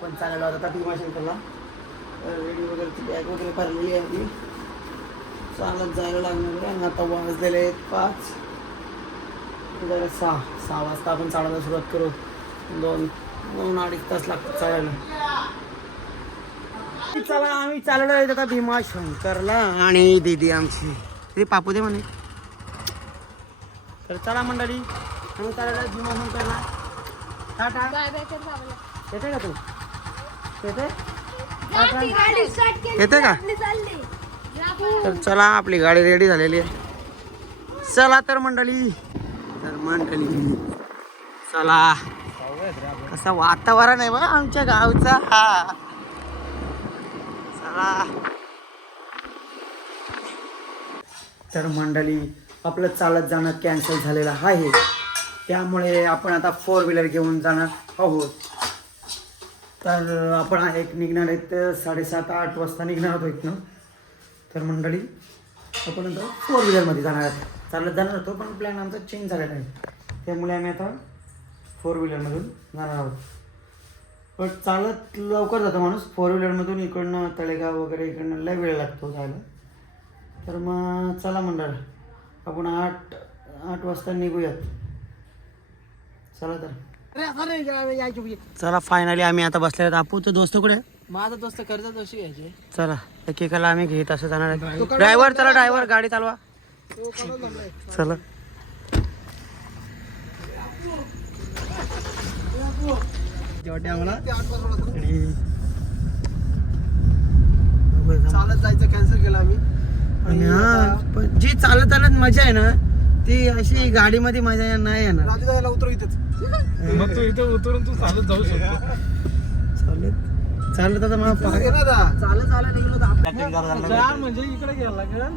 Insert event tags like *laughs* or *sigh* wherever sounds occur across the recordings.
आपण चालायला आता भीमाशंकरला रेडी वगैरेची बॅग वगैरे भरलेली आहे आपली चालत जायला लागणार आहे आणि आता वाजलेले आहेत पाच. उद्या सहा सहा वाजता आपण चालायला सुरुवात करू. दोन दोन अडीच तास लागतात चालायला. चला आम्ही चाललो आहे आता भीमाशंकरला आणि दीदी आमची. ते पापू दे म्हणे. तर चला मंडळी आम्ही चाललो भीमाशंकरला. टाटा. येते का तू? येते? येते का? तर चला आपली गाडी रेडी झालेली आहे. चला तर मंडळी. तर मंडळी चला. कसं वातावरण आहे बघा आमच्या गावचा. हा. चला. तर मंडळी आपलं चालत जाणं कॅन्सल झालेलं आहे. त्यामुळे आपण आता फोर व्हीलर घेऊन जाणार आहोत. तर आपण एक निघणार आहेत साडेसात आठ वाजता निघणार आहोत इथनं. तर मंडळी आपण आता फोर व्हीलरमध्ये जाणार आहे चालत जाणार होतो पण प्लॅन आमचा चेंज झालेला आहे. त्यामुळे आम्ही आता फोर व्हीलरमधून जाणार आहोत. पण चालत लवकर जातो माणूस. फोर व्हीलरमधून इकडनं तळेगाव वगैरे इकडनं लय वेळ लागतो जायला. तर मग चला मंडळ आपण आठ आठ वाजता निघूयात. चला तर. चला फायनली आम्ही आता बसले आहेत. आपू तो दोस्त कुठे? आहे? माझा दोस्त कर्ज दोषी घ्यायचे. चला एकेकाला आम्ही घेत असं जाणार आहे. ड्रायव्हर चला ड्रायव्हर गाडी चालवा. चला. चालत जायचं कॅन्सल केलं आम्ही. आणि हा पण जी चालत चालत मजा आहे ना ती अशी गाडीमध्ये मजा नाही येणार. राजू जायला उतरू इथेच. मग तू इथे उतरून तू चालत जाऊ शकतो. चालत चालत आता मला पाय-. चालत चालत निघलो तर आपल्या चार म्हणजे इकडे गेला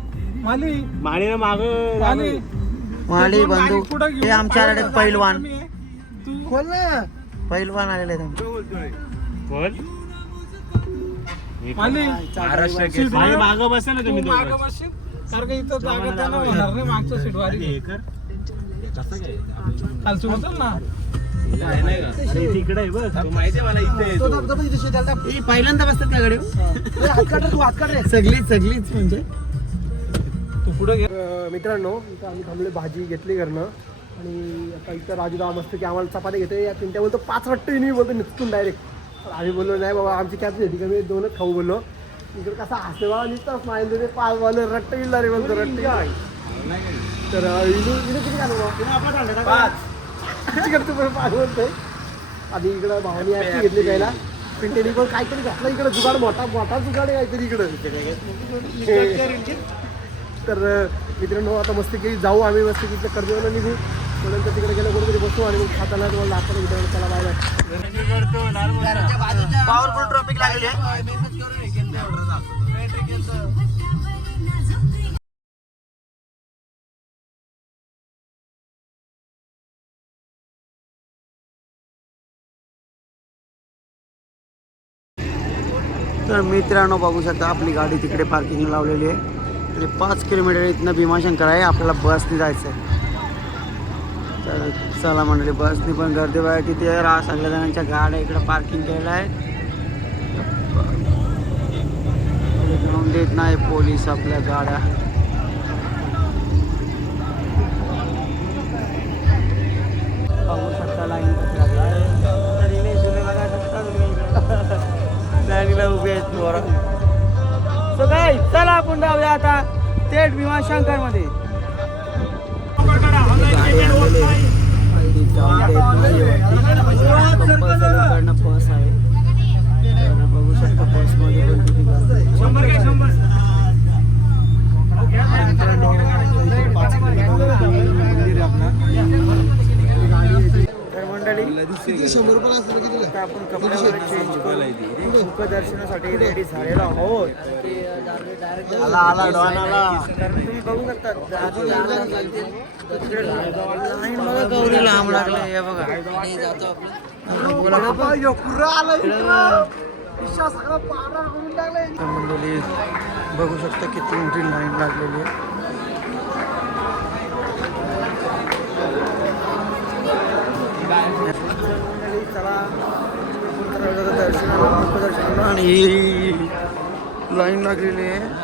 माली. माने माग. माली. माडी बंधू हे आमच्या आले पैलवान. तू बोल ना. पैलवान आलेले आहेत आमचे. बोल माली. महाराष्ट्र मागे वर- मागं बसा ना तुम्ही मागं दोघं. बसशील कारण का इथं जागा होणार नाही मागच्या? खालची होतं ना? तिकडे. हे. पहिल्यांदा बसतात का गाडी ए, हात काढ रे तू हात काढ रे. सगळीच सगळीच म्हणजे. तू पुढे मित्रांनो इथं आम्ही थांबले भाजी घेतली घरनं. आणि आता इथं राजू दादा मस्त की आम्हाला चपाती घेते या पिंट्या बोलतो पाच वाटतं मी बोलतो निघतून डायरेक्ट आम्ही बोललो नाही बाबा आमची कॅब घेतली का मी दोनच खाऊ बोललो. इकडे कसा हसते बाबा नुसतं स्माईल देते पाच वाले रट्ट येईल रे बोलतो रट्ट. तर किती? पाच. इकडे तू पण पाच बोलतोय आधी इकडं भावानी ॲपी घेतली पहिला. पिंट्यानी पण काहीतरी घातलं इकडं जुगाड मोठा मोठा जुगाड आहे काहीतरी इकडं. तर अं, मित्रांनो आता मस्त की जाऊ आम्ही मस्त की इथलं कर्जवलं निघू. मग नंतर तिकडे गेलं कुठेतरी बसू आणि मग खाताना तुम्हाला दाखवतो मित्रांनो चला बाय बाय पॉवरफुल ट्रॉपिक लागली आहे. तर मित्रांनो बघू शकता आपली गाडी तिकडे पार्किंग लावलेली आहे. आणि पाच किलोमीटर इथनं भीमाशंकर आहे आपल्याला बसने जायचं आहे तर चला मंडळी बसने पण गर्दी बघा तिथे राहा सगळ्या जणांच्या गाड्या इकडे पार्किंग केलेल्या आहे देत नाही पोलीस आपल्या गाड्या. पोरं. So guys, चला आपण जाऊया आता थेट भीमाशंकरमध्ये गाडी आणलेली आहे. आणि जाऊन देत नाही वरती. Compulsory इकडनं बस आहे तर बघू शकता बसमध्ये पण किती गर्दी आहे. मित्रांनो, इथे पाच किलोमीटर मंदिर आहे आपलं. तर मंडळी किती? शंभर रुपयाला असतं किती आता आपण कपडे वगैरे चेंज दर्शनासाठी रेडी झालेलो आहोत. आला आला डॉन आला. तर तुम्ही बघू शकता लाईन बघा गौरी लांब लागले हे बघा. मंडळी बघू शकता किती मोठी लाईन लागलेली आहे. चला. दर्शन दर्शन आणि लाईन लागलेली आहे.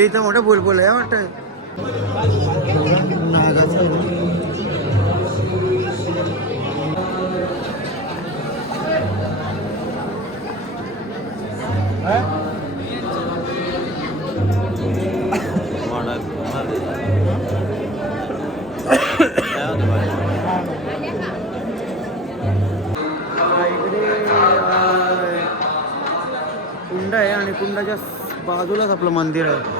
अरे इथं मोठं बुलबुल आहे वाटतं. कुंड आहे आणि कुंडाच्या बाजूलाच आपलं मंदिर आहे.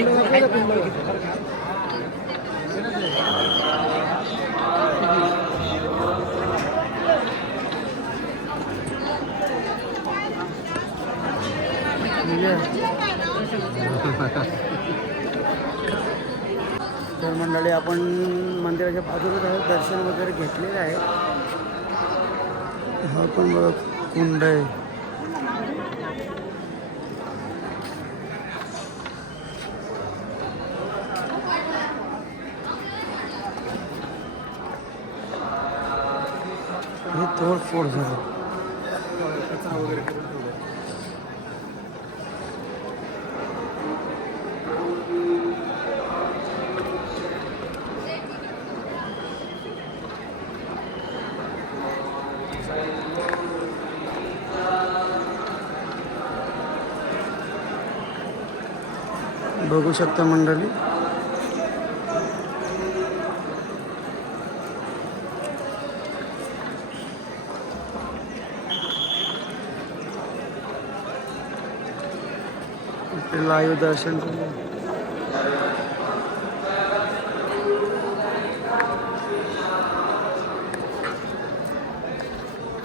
Gracias. आपण मंदिराच्या बाजूला आहे, दर्शन वगैरे घेतलेलं आहे. हा पण बघा कुंड आहे. हे तोडफोड झालं. बघू शकता मंडळी. लाईव्ह दर्शन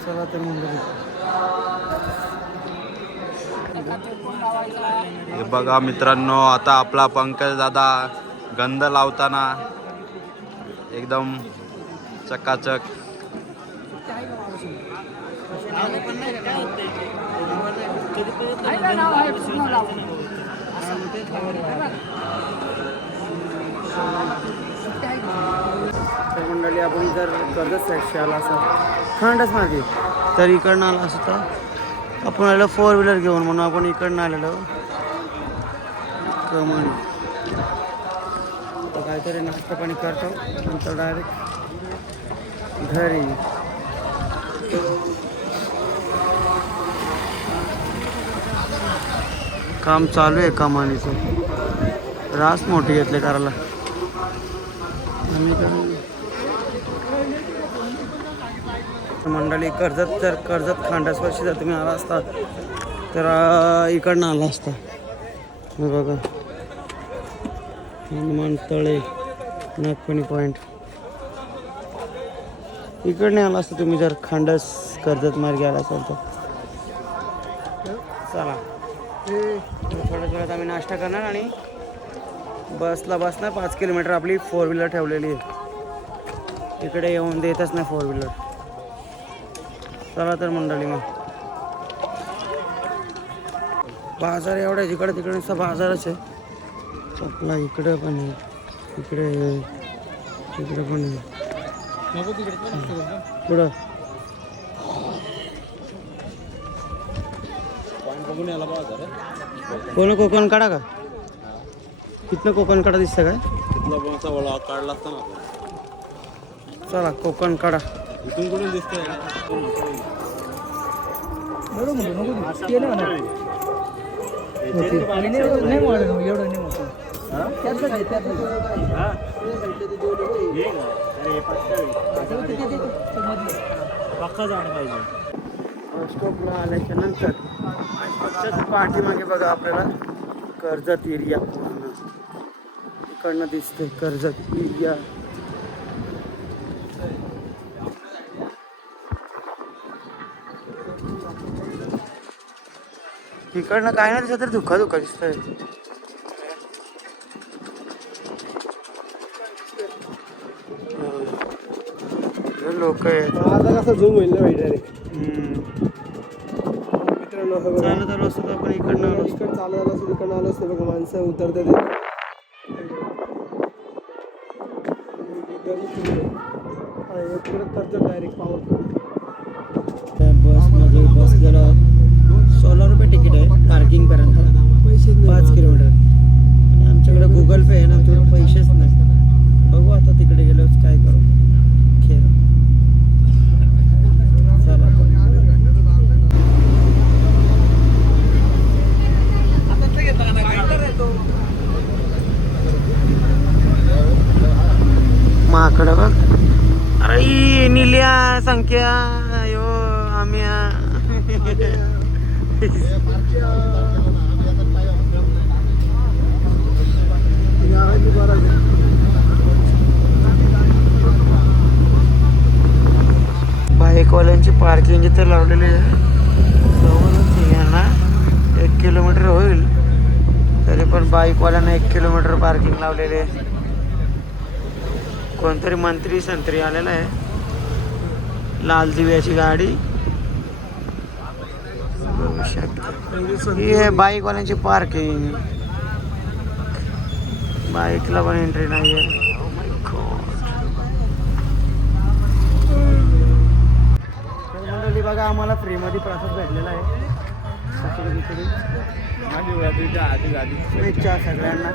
चला तर मंडळी. हे बघा मित्रांनो आता आपला पंकज दादा गंध लावताना एकदम चकाचक. मंडळी आपण जर कर्जत आला असं खंडच मागे. तर इकडनं आला असं तर आपण आलेलो फोर व्हीलर घेऊन म्हणून आपण इकडनं आलेलो. कमन आता काहीतरी नाश्ता पाणी करतो. नंतर डायरेक्ट घरी. काम चालू आहे कामानीचं. रास मोठी घेतले करायला. आम्ही काय- मंडळी कर्जत जर कर्जत खांडासपाशी जर तुम्ही आला असता तर इकडनं आला असता. हे बघा. हनुमान तळे नागपणी पॉईंट इकडने आला असता तुम्ही जर खांडस कर्जत मार्गे आला असाल तर. चला. थोड्याच वेळात आम्ही नाश्ता करणार आणि बसला बसणार पाच किलोमीटर आपली फोर व्हीलर ठेवलेली आहे. इकडे येऊन देतच नाही फोर व्हीलर चला तर मंडळी मग. बाजार एवढा जिकडे तिकडे नुसता बाजारच आहे. आपला इकडे पण आहे इकडे. इकडे पण आहे. पुढं. कोण कोकण काढा का? कितनं कोकण काढा दिसतं काय? काढला चला कोकण काढा. इथून कुठून दिसतंय? पक्का जाण पाहिजे. स्टॉपला आल्याच्यानंतर पाठीमागे बघा आपल्याला कर्जत एरिया पूर्ण. इकडनं दिसते कर्जत एरिया इकडनं काय नाही दिसत तर धुका धुका दिसतंय. लोक आता कसं झूम होईल ना डायरेक्ट हम्म. मित्रांनो हे बघा. चालत आलो असतो तर आपण इकडनं. आलो असतो. इकडं चालत आलं असं तिकडनं आलं असतं. बघा माणसं उतरते तिकडे कर्जत डायरेक्ट पॉवर त्या बसमध्ये बसलेलो सोळा रुपये तिकीट आहे पार्किंग पर्यंत पाच किलोमीटर आणि आमच्याकडे गुगल पे आहे ना आमच्याकडे पैसेच नाही. बघू आता तिकडे गेलो काय करू. खेळ. चला. माकडं बघ. अरे निल्या संख्या. अयो आम्ही *laughs* बाईकवाल्यांची पार्किंग इथे लावलेली आहे. यांना. एक किलोमीटर होईल. तरी पण बाईकवाल्यांना एक किलोमीटर पार्किंग लावलेली आहे. कोणतरी मंत्री संत्री आलेला आहे. लाल दिव्याची गाडी. ही आहे बाईकवाल्यांची पार्किंग बाईकला पण एंट्री नाही आहे बघा आम्हाला फ्रीमध्ये प्रसाद भेटलेला आहे. शुभेच्छा सगळ्यांना.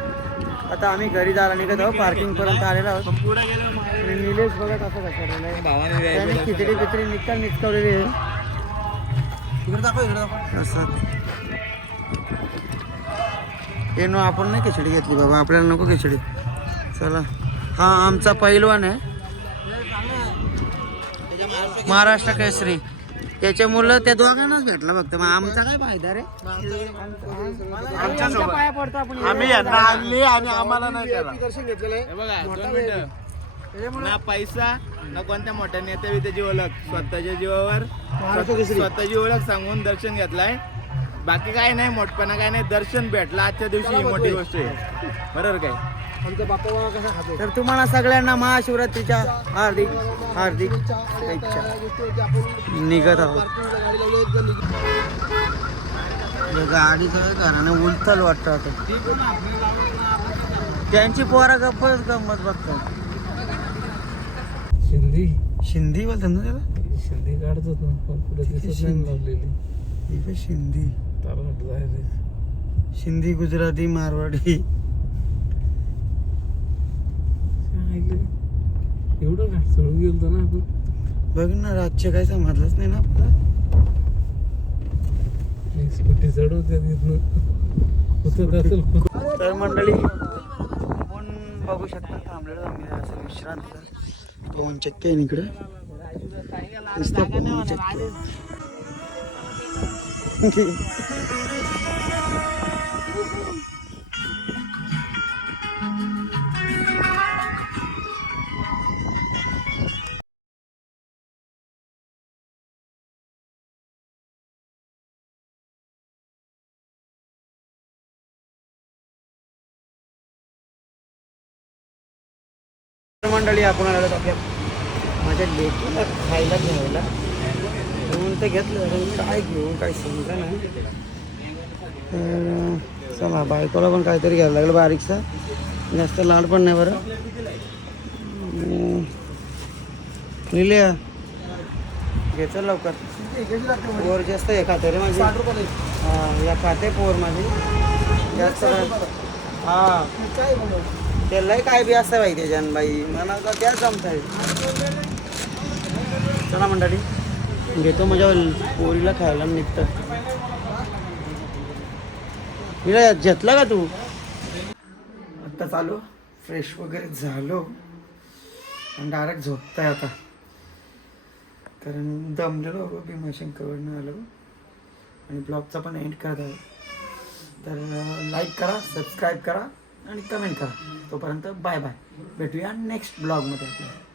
आता आम्ही घरी जायला निघत आहोत पार्किंग पर्यंत आलेलो आहोत. निलेश बघा कसं घसरलेलं आहे. त्याने खिचडी बिचडी निघता निचकवलेली आहे असं हे नो आपण नाही खिचडी घेतली बाबा आपल्याला नको खिचडी. चला. हा आमचा पैलवान आहे. महाराष्ट्र केसरी. त्याचे मुलं त्या दोघांनाच भेटलं फक्त. मग आमचा काय फायदा रे? आमच्या पाया पडतो आपण आम्ही यांना आणली आणि आम्हाला नाही दर्शन घेतलेलं आहे. हे बघा दोन मिनिटं. ना पैसा ना कोणत्या मोठ्या नेत्या त्याची ओळख. स्वतःच्या जीवावर. स्वतःची ओळख सांगून दर्शन घेतलाय. बाकी काय नाही मोठपणा काय नाही दर्शन भेटलं. आजच्या दिवशी ही मोठी गोष्ट आहे. बरोबर काय? आमचा बाप्पा बाबा कसा खातो तर तुम्हाला सगळ्यांना महाशिवरात्रीच्या हार्दिक हार्दिक शुभेच्छा. निघत आहोत. गाडी सगळं घरानं उलथल वाटतं आता. त्यांची पोरा गप्पच गंमत बघतात शिंदी. शिंदी बोलतात ना त्याला? शिंदी काढतो पण पुढे शिंदी. तर शिंदी गुजराती मारवाडी. एवढं काय चढून गेलो ना आपण. बघ ना रातचे काय समजलंच नाही ना आपलं स्कूटी चढवते तिथनं होत असेल तर मंडळी आपण बघू शकता थांबलेलो आम्ही असं विश्रांतीला. पवन चक्की आहे इकडे. मंडळी आपण आलो आहोत आपल्या माझ्या लेकीला खायला घ्यायला तर घेतलं. काय घेऊ? काय समजा नाही चला बायकोला पण काहीतरी घ्यायला लागलं बारीकसा. जास्त लाड पण नाही बरं. लिहिल्या. घ्यायचं लवकर. पोर जास्त हे खाते रे माझी. हां या खाते पोर माझी. जास्त हां. त्यालाही काय बी असतं बाई त्याच्यान बाई. मला त्या जमत आहे चला मंडळी. घेतो माझ्या पोरीला खायला निघतं. हिला घेतला का तू? आत्ता चालू. फ्रेश वगैरे झालो. आणि डायरेक्ट झोपताय आता. कारण दमलेलो बाबा भीमाशंकरवरनं आलो. आणि ब्लॉगचा पण एंड करत आहे. तर लाईक करा सबस्क्राईब करा आणि कमेंट करा. तोपर्यंत बाय बाय भेटूया नेक्स्ट ब्लॉगमध्ये आपल्याला